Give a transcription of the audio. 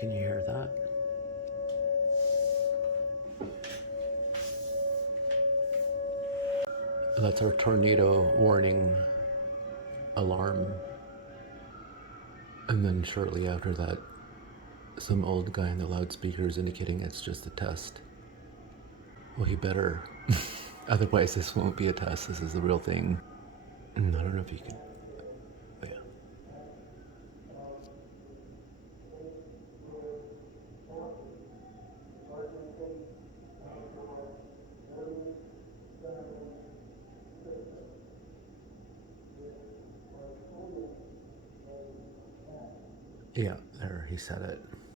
Can you hear that? That's our tornado warning alarm. And then shortly after that, some old guy in the loudspeakers indicating it's just a test. Well, he better. Otherwise, this won't be a test. This is the real thing. And I don't know if you could. Oh, yeah. Yeah, there, he said it.